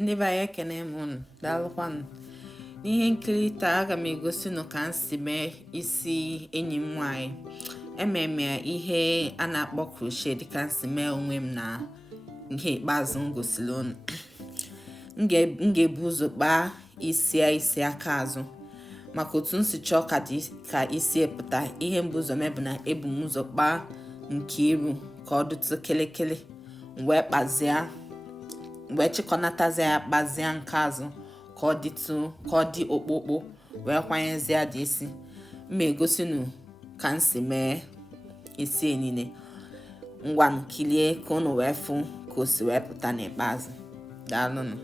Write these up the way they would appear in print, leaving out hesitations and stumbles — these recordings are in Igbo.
Ndị be anyị ekene m unu, daalụkwanụ. N'ihe nkiri taa aga m egosi unu ka m si mee isi enyi m nwanyị. Ememe ihe a na-akpọ crochet dịka m si mee onwe m na ihe ikpeazụ m gosiri unu. M ga-ebu ụzọ kpaa isi aka azụ maka otu m si chọọ ka isi pụta. Ihe mbụ ụzọ mee bụ na ebu m ụzọ kpaa nkiru ka ọ dịtụ kelekele, wee chịkọnatazie ya, kpazie nke azụ ka ọ dị okpokpo, wee kwanyezie dị isi. Ma egosi nu ka m si mee isi enine. Ngwanụ kilie ka unu wee fụ ka o si wee pụta n'ikpeazụ. Daalụnụ.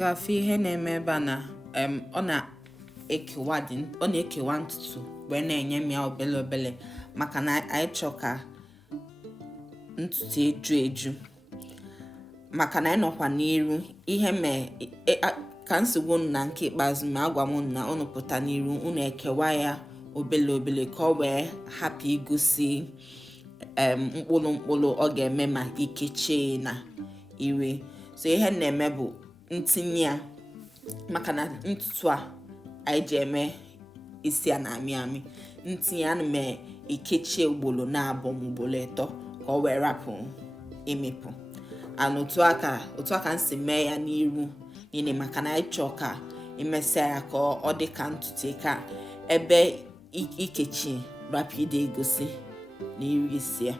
ga-afụ ihe na-eme ebe a na ọ na-ekewa ntutu wee na-enye m ya obele obele maka na anyị chọọ ka ntutu eju maka na anyị nọkwa n'iru ihe ka nsogbu na nke ikpeazụ ma agwa m na unu pụta n'iru unu ekewa ya obele obele ka ọ wee hapụ igosi mkpụrụ ọ ga-eme ma ikechie na ire. So ihe na-eme bụ ntinye ya maka na ntutu a anyị ji eme isi a na-amị amị. Ntinye ana m ikechie ugboro na-abụ ma ugboro ịtọ ka ọ wee rapụ imipụ. Otu aka nsi mee ya n'iru niile maka na anyị chọọ ka imesịa ya ka ọ dị ka ntutu ka ebe ikechi rapụ ide egosi n'iru isi ya.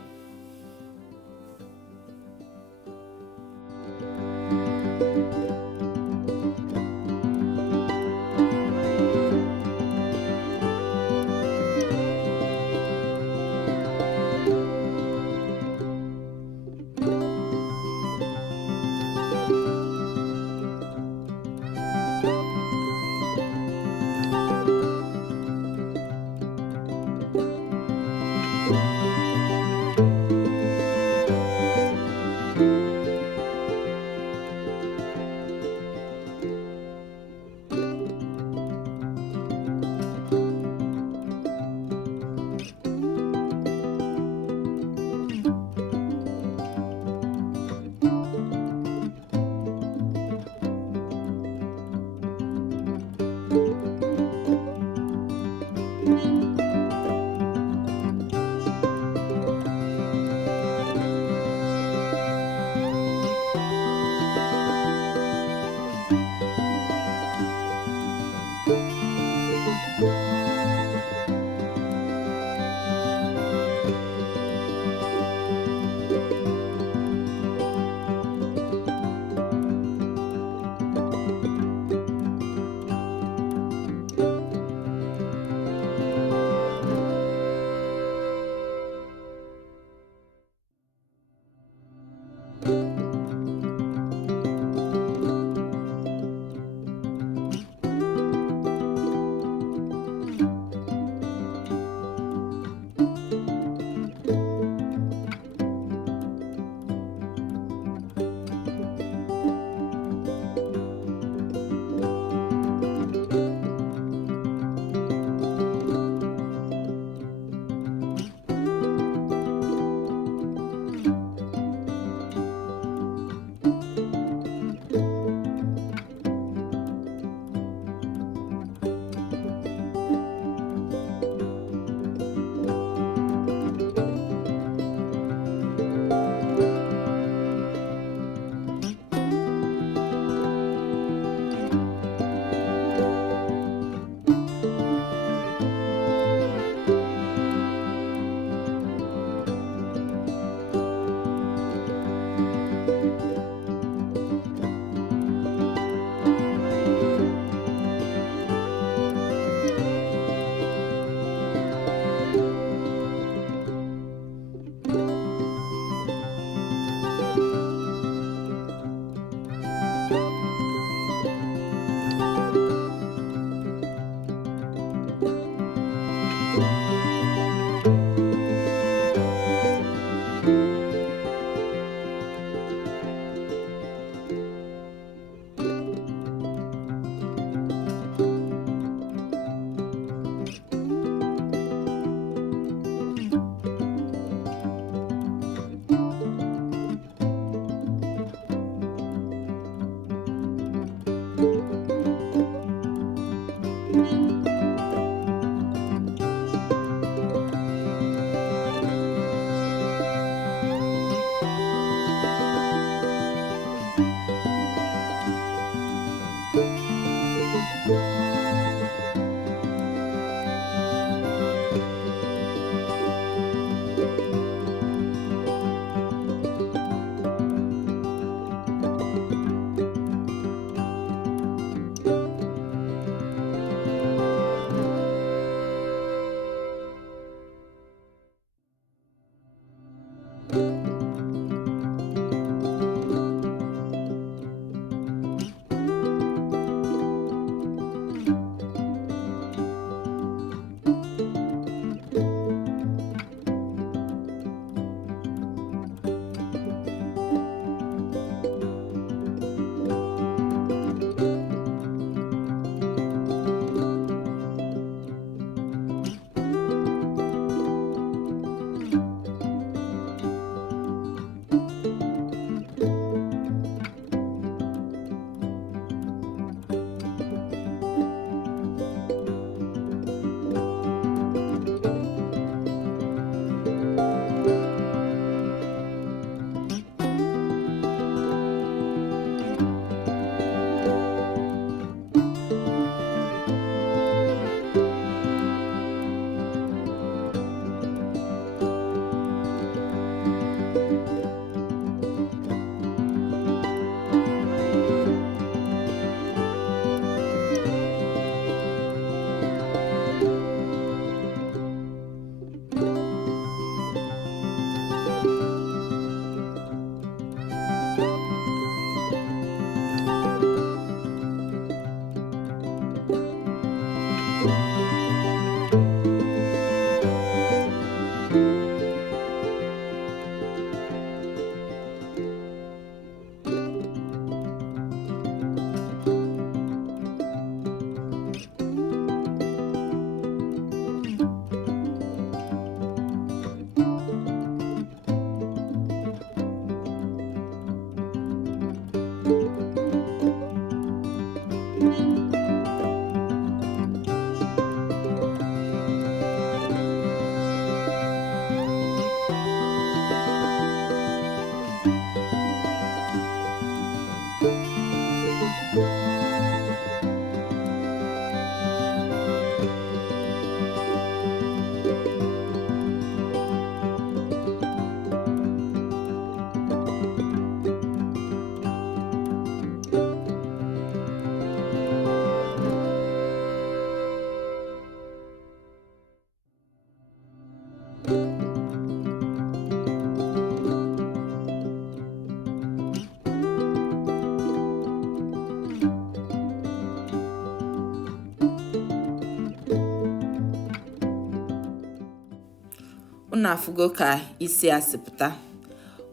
Unu afụgo ka isi a si pụta.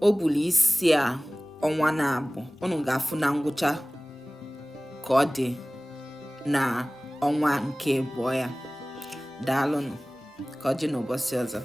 O bulu isi a ọnwa na-abụ. Unu ga-afụ na ngwụcha ka ọ dị na ọnwa nke abụọ ya. Daalụnụ, ka ọ dị n'ụbọchị ọzọ.